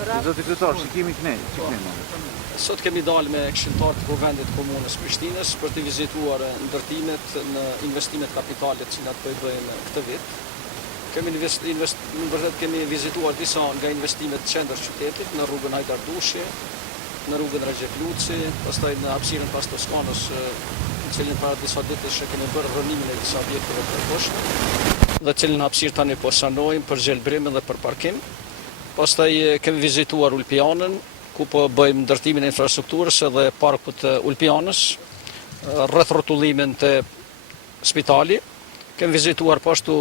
Zoti kryetar, shikimi kënej. Sot kemi dalë me këshilltar të Kuvendit të Komunës Prishtinës për të vizituar ndërtimet në investimet kapitale të cilat po i bëjmë këtë vit. Kemi vizituar disa nga investimet të qendrës qytetit në rrugën Hajdar Dushi, në rrugën Recep Luci, pastaj në hapësirën pas Toskanës, në cilin para disa ditësh kemi bërë rënimin e disa objekteve të poshtë, dhe cilin hapësirë tani po sanojmë për gjelbrimin dhe për parkim. Pastaj kemi vizituar Ulpianën, ku po bëjmë ndërtimin e infrastrukturës edhe parkut të Ulpianës, rreth rrotullimin të spitali. Kemi vizituar pashtu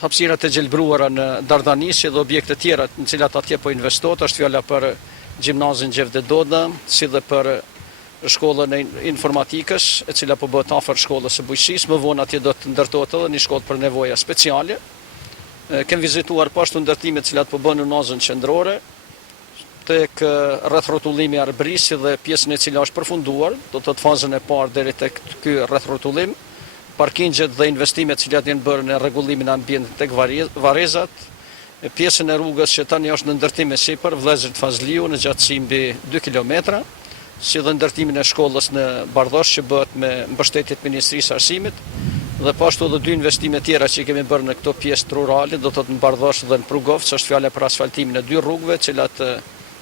hapësirat e gjelbruara në Dardanisi dhe objekte tjera në cilat atje po investohet, është fjala për gjimnazin Gjevde Doda, si dhe për shkollën e informatikës, e cila po bëhet afër shkollës së bujqësisë. Më vonë atje do të ndërtohet edhe një shkollë për nevoja speciale. Kemi vizituar pashtu ndërtimet cilat po bën në nazën qendrore, tek rreth rrotullimi Arbrisi dhe pjesën e cila është përfunduar, do të thotë fazën e parë deri tek ky rreth rrotullim, parkingjet dhe investimet cilat janë bërë në rregullimin e ambientit tek Varezat, pjesën e rrugës që tani është në ndërtim e sipër Vëllezërit Fazliu në gjatësi mbi 2 kilometra, si dhe ndërtimin e shkollës në Bardhosh që bëhet me mbështetje të Ministrisë së Arsimit, dhe pashtu edhe 2 investime tjera që kemi bërë në këto pjesë rurale, do të thotë në Bardhosh dhe në Prugov, që është fjala për asfaltimin e 2 rrugëve, cilat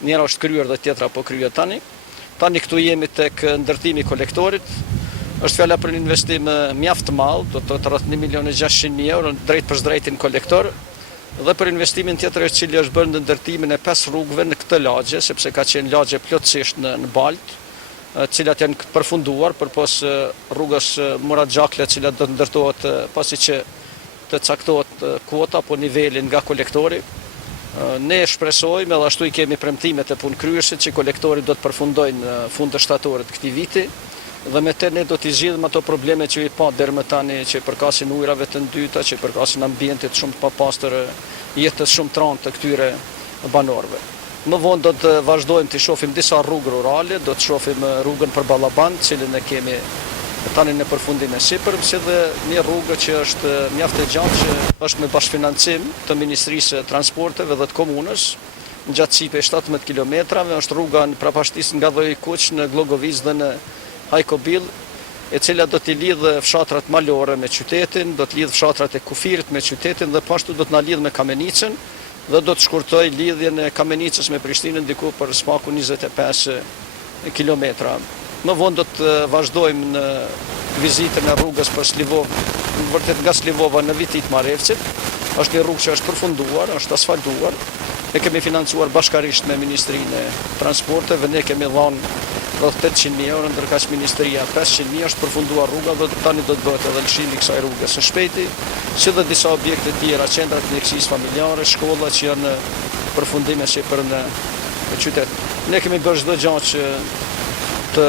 njëra është kryer dhe tjetra po kryhet tani. Tani këtu jemi tek ndërtimi i kolektorit. Është fjala për një investim mjaft të madh, do të thotë rreth 1.600.000 euro drejt për drejtin kolektor, dhe për investimin tjetër i cili është bërë në ndërtimin e 5 rrugëve në këtë lagje, sepse ka qenë lagje plotësisht në Balt, të cilat janë përfunduar përpos rrugës Murat Xhakle, e cila do të ndërtohet pasi që të caktohet kuota apo niveli nga kolektori. Ne shpresojmë edhe ashtu i kemi premtimet e punëkryeshit që kolektorit do të përfundojnë në fund të shtatorit këtij viti, dhe me të ne do t'i zgjidhim ato probleme që i pa deri më tani, që përkasin ujrave të ndyta, që përkasin ambientit shumë të papastër, jetës shumë të të këtyre banorëve. Më vonë do të vazhdojmë të shohim disa rrugë rurale, do të shohim rrugën për Ballaband, cilën e kemi tani në përfundim e sipër, si dhe një rrugë që është mjaft e gjatë, që është me bashkëfinancim të Ministrisë së Transporteve dhe të Komunës, në gjatësi për 17 kilometrave, është rruga në prapashtisë nga Dhoi Kuq në Glogoviz dhe në Hajkobil, e cila do t'i lidhë fshatrat malore me qytetin, do të lidhë fshatrat e Kufirit me qytetin dhe pashtu do t'na lidhë me Kamenicën, dhe do të shkurtoj lidhjen e Kamenicës me Prishtinën diku për spaku 25 kilometra. Më vonë do të vazhdojmë në vizitën e rrugës për Slivov, vërtet nga Slivova në Vitit Marevcit. Është një rrugë që është përfunduar, është asfaltuar. Ne kemi financuar bashkarisht me Ministrinë e Transporteve, ne kemi dhënë rreth 800.000 euro, ndërkaq Ministria 500.000, është përfunduar rruga dhe tani do të bëhet edhe lëshimi i kësaj rruge së shpejti, si dhe disa objekte tjera, qendrat e mjekësisë familjare, shkolla që janë në përfundim e sipër në qytet. Ne kemi bërë çdo gjë që të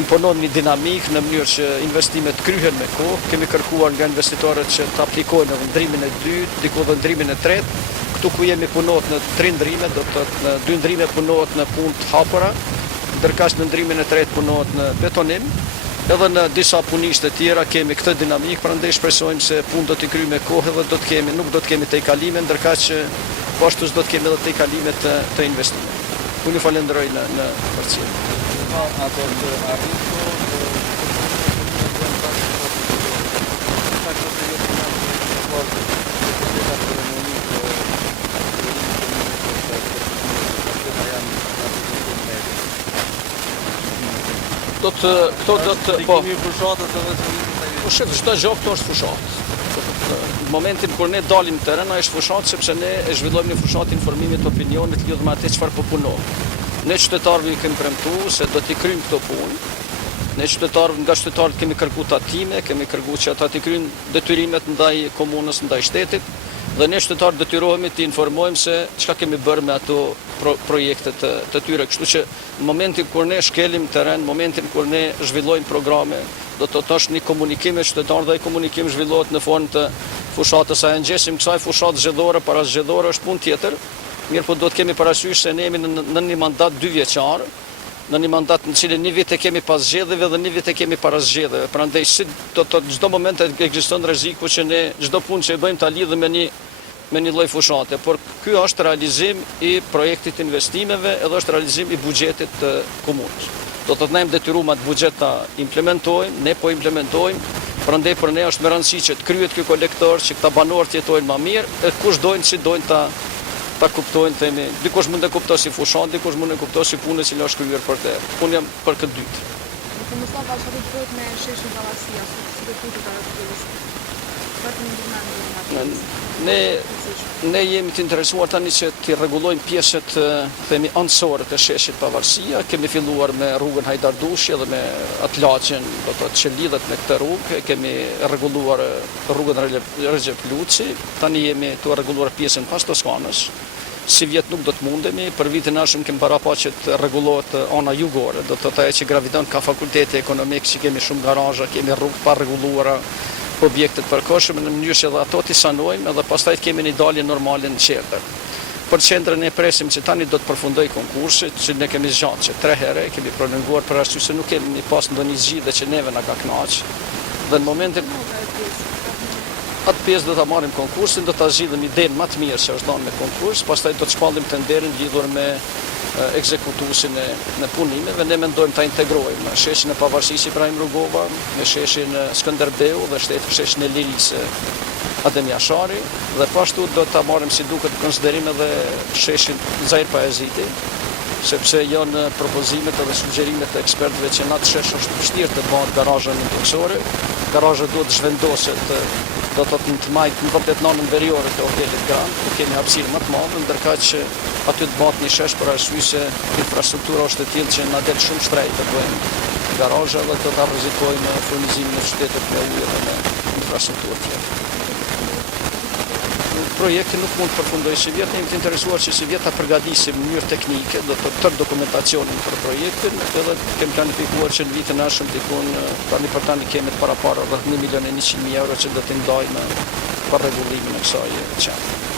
imponojmë një dinamik në mënyrë që investimet kryhen me kohë. Kemi kërkuar nga investitorët që të aplikojnë në ndrimin e dytë, diku dhe ndrimin e tretë. Këtu ku jemi punohet në 3 ndrime, do të thotë në 2 ndrime punohet në punë të hapura, ndërkaq në ndrimin e tretë punohet në betonim. Edhe në disa punishte tjera kemi këtë dinamik, prandaj shpresojmë se punë do t'i kryejmë me kohë dhe nuk do të kemi tejkalime, ndërkaq po ashtu do të kemi edhe tejkalime të investimeve. Unë ju falenderoj në përcjellje. Çdo gjë këto është fushatë. Në momentin kur ne dalim në teren, është fushatë sepse ne e zhvillojmë një fushatë informimit, opinionit lidhur me atë çfarë po punojmë. Ne qytetarëve i kemi premtuar se do t'i kryjmë këto punë. Ne nga qytetarët kemi kërkuar tatime, kemi kërkuar që ata t'i kryjnë detyrimet ndaj komunës, ndaj shtetit, dhe ne qytetarët detyrohemi të informojmë se çka kemi bërë me ato projekte të tyre. Kështu që në momentin kur ne shkelim teren, në momentin kur ne zhvillojmë programe, do të thosh një komunikim me qytetarët, dhe ai komunikim zhvillohet në formë të fushatës. Sa e ngjesim kësaj fushatë zgjedhore para zgjedhore është punë tjetër. Mirë, po do të kemi parasysh se ne jemi në një mandat 2 vjeçar, në një mandat në cilin një vit e kemi pas zgjedhjeve dhe një vit e kemi para zgjedhjeve. Prandaj çdo moment ekziston rreziku që ne çdo punë që e bëjmë ta lidhim me me një lloj fushate, por ky është realizim i projektit investimeve edhe është realizim i buxhetit të komunës. Do të ne detyruar atë buxhet ta implementojmë, ne po implementojmë, prandaj për ne është më rëndësi që të kryhet ky kolektor, që këta banorët jetojnë më mirë, e kush dojnë si dojnë ta kuptojnë, themi, dikush mund të kuptoj si fushan, dikush mund të kuptoj si punë që është kryer për të. Unë jam për këtë dytë. Po mos ta vazhdoj të bëhet me sheshin Vallasia, si do të karakteristikë. Ne jemi të interesuar tani që të rregullojmë pjesët themi anësore të sheshit Pavarësia. Kemi filluar me rrugën Hajdardushi dhe me atë lagjen, do të thotë që lidhet me këtë rrugë. Kemi rregulluar rrugën Recep Luci. Tani jemi të rregulluar pjesën pas Toskanës. Si vjet nuk do të mundemi, për vitin e ardhshëm kemi paraqë të rregullohet ana jugore, do të thotë ajo që graviton ka fakulteti ekonomik, që kemi shumë garazha, kemi rrugë pa rregulluara, objektet përkohshme në mënyrë që edhe ato t'i sanojmë edhe pastaj kemi një dalje normale në qendër. Për qendrën e presim që tani do të përfundoj konkursi, që ne kemi zgjatur që 3 herë, kemi prolonguar për arsye se nuk kemi pas ndonjë zgjidhje që neve na ka kënaq. Dhe në momentin atë pjesë do ta marrim konkursin, do ta zgjidhim idenë më të mirë që është dhënë me konkurs, pastaj do të shpallim tenderin lidhur me ekzekutuesin e punimeve. Ne mendojmë ta integrojmë sheshin e Pavarësisë Ibrahim Rugova me sheshin Skënderbeu dhe sheshin e Lirisë Adem Jashari, dhe pashtu do ta marrim si duket në konsiderim edhe sheshin Zair Pajaziti, sepse janë propozimet edhe sugjerimet e ekspertëve që në atë shesh është vështirë të bëhet garazha indeksore. Garazha duhet të zhvendoset, do të thotë në të majtë në vërtet në anën veriore të hotelit Grand, ku kemi hapësirë më të madhe, ndërkaq që aty të bëhet një shesh për arsye se infrastruktura është e tillë që na del shumë shtrejt të bëjmë garazha dhe të ta rrezikojmë furnizimin e qytetit me ujë dhe me infrastrukturë tjetër. Projekti nuk mund të përfundojë si vjet, ne jemi të interesuar që si vjet ta përgatisim në mënyrë teknike, do të tërë dokumentacionin për projektin, edhe kemi planifikuar që në vitin e ardhshëm dikun për tani kemi para rreth 1.100.000 euro që do t'i ndajmë për rregullimin e kësaj qendre.